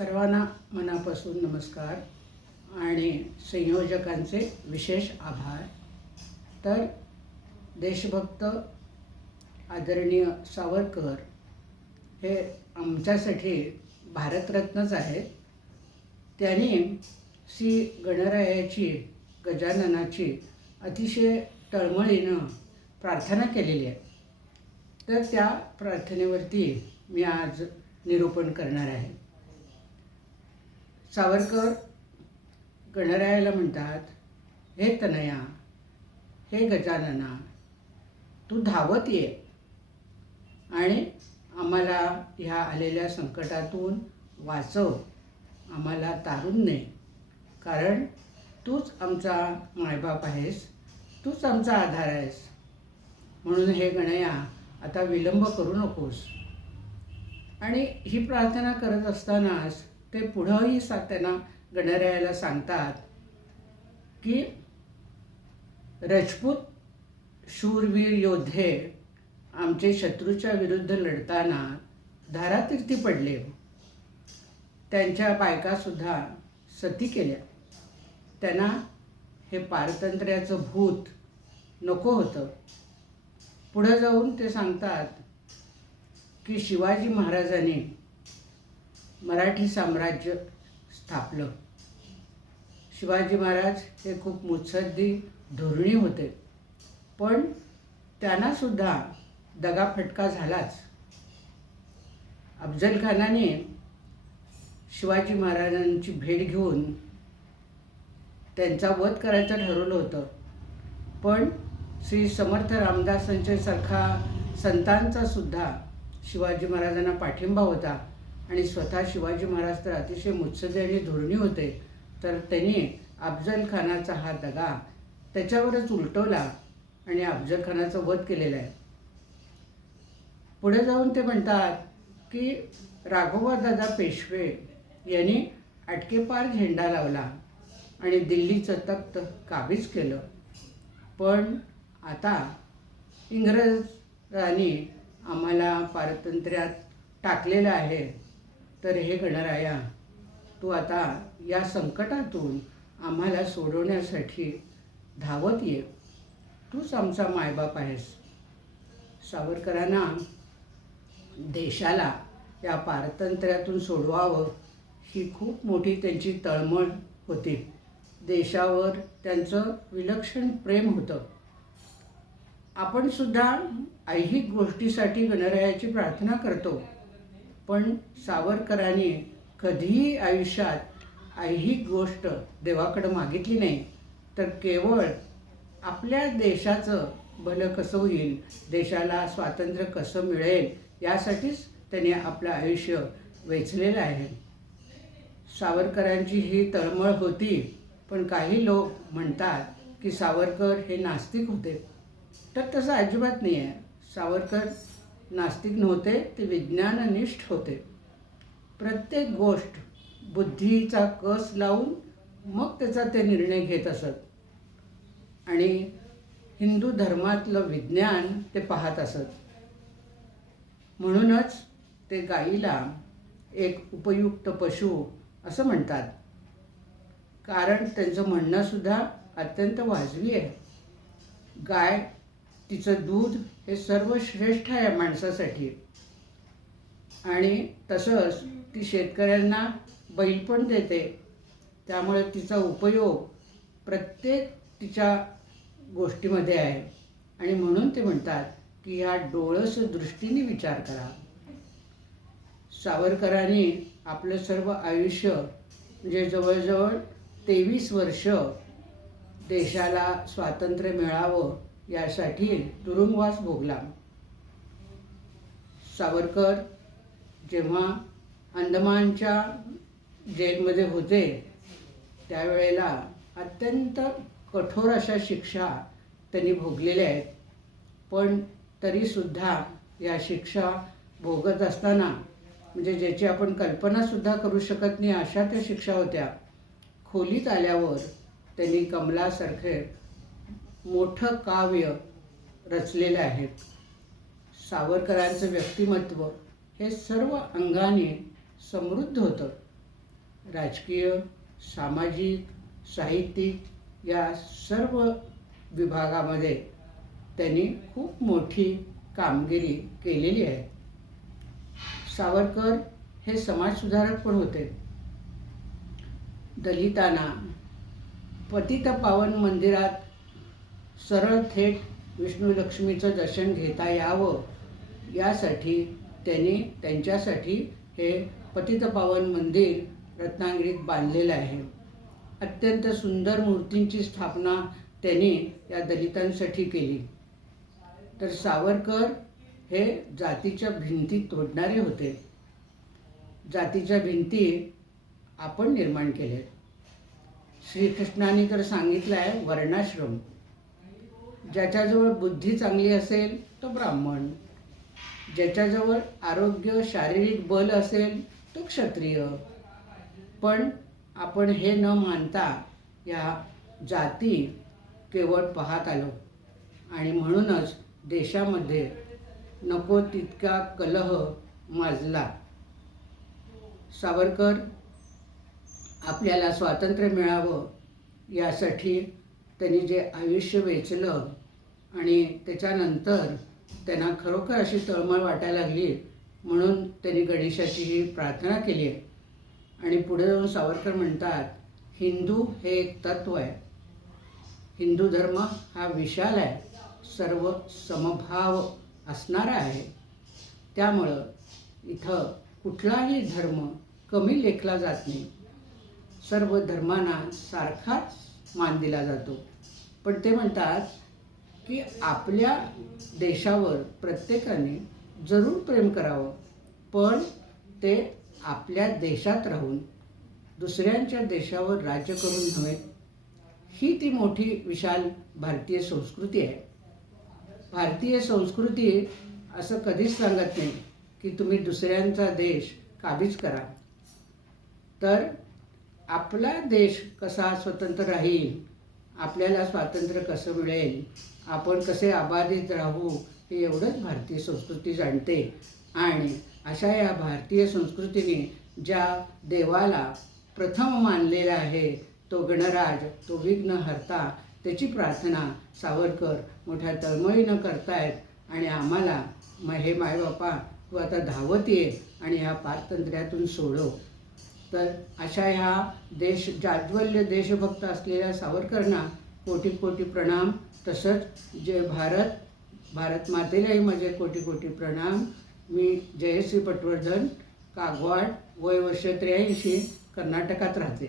सर्वांना मनापासून नमस्कार आणि संयोजकांचे विशेष आभार. तर देशभक्त आदरणीय सावरकर हे आमच्यासाठी भारतरत्नच आहेत. त्यांनी श्री गणरायाची गजाननाची अतिशय तळमळीनं प्रार्थना केलेली आहे. तर त्या प्रार्थनेवरती मी आज निरूपण करणार आहे. सावरकर गणरायाला म्हणतात, हे तनया, हे गजानना, तू धावत ये आणि आम्हाला ह्या आलेल्या संकटातून वाचव, आम्हाला तारून ने, कारण तूच आमचा मायबाप आहेस, तूच आमचा आधार आहेस. म्हणून हे गणया, आता विलंब करू नकोस. आणि ही प्रार्थना करत असतानाच ते पुढंही त्यांना गणरायाला सांगतात की राजपूत शूरवीर योद्धे आमचे शत्रूच्या विरुद्ध लढताना धारातीर्थी पडले. त्यांच्या बायकासुद्धा सती केल्या. त्यांना हे पारतंत्र्याचं भूत नको होतं. पुढं जाऊन ते सांगतात की शिवाजी महाराजांनी मराठी साम्राज्य स्थापलं. शिवाजी महाराज हे खूप मुत्सद्दी धोरणी होते, पण त्यांनासुद्धा दगाफटका झालाच. अफजल खानाने शिवाजी महाराजांची भेट घेऊन त्यांचा वध करायचं ठरवलं होतं, पण श्री समर्थ रामदासांच्यासारखा संतांचा सुद्धा शिवाजी महाराजांना पाठिंबा होता आणि स्वतः शिवाजी महाराज तर अतिशय मुत्सद्दी आणि धोरणी होते. तर त्यांनी अफजल खानाचा हा दगा त्याच्यावरच उलटवला आणि अफजल खानाचं वध केलेलं आहे. पुढे जाऊन ते म्हणतात की राघोबादादा पेशवे यांनी अटकेपार झेंडा लावला आणि दिल्लीचं तख्त काबीज केलं, पण आता इंग्रजांनी आम्हाला पारतंत्र्यात टाकलेलं आहे. तर हे गणराया, तू आता या संकटातून आम्हाला सोडवण्यासाठी धावत ये, तूच आमचा मायबाप आहेस. सावरकरांना देशाला या पारतंत्र्यातून सोडवावं ही खूप मोठी त्यांची तळमळ होती. देशावर त्यांचं विलक्षण प्रेम होतं. आपण सुद्धा ऐहिक गोष्टीसाठी गणरायाची प्रार्थना करतो, पण सावरकरांनी कधीही आयुष्यात ऐहिक गोष्ट देवाकडं मागितली नाही, तर केवळ आपल्या देशाचं भलं कसं होईल, देशाला स्वातंत्र्य कसं मिळेल, यासाठीच त्यांनी आपलं आयुष्य वेचलेलं आहे. सावरकरांची ही तळमळ होती, पण काही लोक म्हणतात की सावरकर हे नास्तिक होते. तर तसं अजिबात नाही आहे. सावरकर नास्तिक नव्हते, ते विज्ञाननिष्ठ होते. प्रत्येक गोष्ट बुद्धीचा कस लावून मग त्याचा ते निर्णय घेत असत आणि हिंदू धर्मातलं विज्ञान ते पाहत असत. म्हणूनच ते गाईला एक उपयुक्त पशु असं म्हणतात, कारण त्यांचं म्हणणंसुद्धा अत्यंत वाजवी आहे. गाय, तिचं दूध हे सर्वश्रेष्ठ आहे माणसासाठी, आणि तसंच ती शेतकऱ्यांना बैल पण देते. त्यामुळे तिचा उपयोग प्रत्येक तिच्या गोष्टीमध्ये आहे. आणि म्हणून ते म्हणतात की ह्या डोळस दृष्टीने विचार करा. सावरकरांनी आपलं सर्व आयुष्य म्हणजे जवळजवळ 23 वर्ष देशाला स्वातंत्र्य मिळावं यासाठी तुरुंगवास भोगला. सावरकर जेव्हा अंदमानच्या जेलमध्ये होते त्यावेळेला अत्यंत कठोर अशा शिक्षा त्यांनी भोगलेल्या आहेत. पण तरीसुद्धा या शिक्षा भोगत असताना म्हणजे ज्याची आपण कल्पनासुद्धा करू शकत नाही अशा त्या शिक्षा होत्या. खोलीत आल्यावर त्यांनी कमलासारखे मोठं काव्य रचलेलं आहे. सावरकरांचं व्यक्तिमत्व हे सर्व अंगाने समृद्ध होतं. राजकीय, सामाजिक, साहित्यिक या सर्व विभागामध्ये त्यांनी खूप मोठी कामगिरी केलेली आहे. सावरकर हे समाजसुधारक पण होते. दलितांना पतितपावन मंदिरात सरळ थेट विष्णू लक्ष्मीचं दर्शन घेता यावं यासाठी त्यांनी त्यांच्यासाठी हे पतितपावन मंदिर रत्नागिरीत बांधलेलं आहे. अत्यंत सुंदर मूर्तींची स्थापना त्यांनी या दलितांसाठी केली. तर सावरकर हे जातीच्या भिंती तोडणारे होते. जातीच्या भिंती आपण निर्माण केल्यात. श्रीकृष्णाने तर सांगितलं आहे वर्णाश्रम. ज्याच्याजवळ बुद्धी चांगली असेल तो ब्राह्मण, ज्याच्याजवळ आरोग्य शारीरिक बल असेल तो क्षत्रिय. पण आपण हे न मानता या जाती केवळ पाहत आलो आणि म्हणूनच देशामध्ये नको तितका कलह माजला. सावरकर आपल्याला स्वातंत्र्य मिळावं यासाठी त्यांनी जे आयुष्य वेचलं आणि त्याच्यानंतर त्यांना खरोखर अशी तळमळ वाटायला लागली म्हणून त्यांनी गणेशाची ही प्रार्थना केली आहे. आणि पुढे जाऊन सावरकर म्हणतात, हिंदू हे एक तत्व आहे. हिंदू धर्म हा विशाल आहे, सर्व समभाव असणारा आहे. त्यामुळं इथं कुठलाही धर्म कमी लेखला जात नाही. सर्व धर्मांना सारखाच मान दिला जातो. पण ते म्हणतात की आपल्या देशावर प्रत्येकाने जरूर प्रेम करावं, पण ते आपल्या देशात राहून दुसऱ्यांच्या देशावर राज्य करून नव्हे. ही ती मोठी विशाल भारतीय संस्कृती आहे. भारतीय संस्कृती असं कधीच सांगत नाही की तुम्ही दुसऱ्यांचा देश काबीज करा. तर आपला देश कसा स्वतंत्र राहील, आपल्याला स्वातंत्र्य कसं मिळेल, आपण कसे अबाधित राहू हे एवढंच भारतीय संस्कृती जाणते. आणि अशा या भारतीय संस्कृतीने ज्या देवाला प्रथम मानलेला आहे तो गणराज, तो विघ्नहर्ता, त्याची प्रार्थना सावरकर मोठ्या तळमळीनं करतायत. आणि आम्हाला हे मायबापा तू आता धावत ये आणि ह्या पारतंत्र्यातून सोडव. तर अशा ह्या जाज्वल्य देशभक्त असलेल्या सावरकरांना कोटी कोटी प्रणाम. तसंच जे भारत मातेलाही माझे कोटी कोटी प्रणाम. मी जयश्री पटवर्धन, कागवाड, वय वर्ष 83, कर्नाटकात राहते.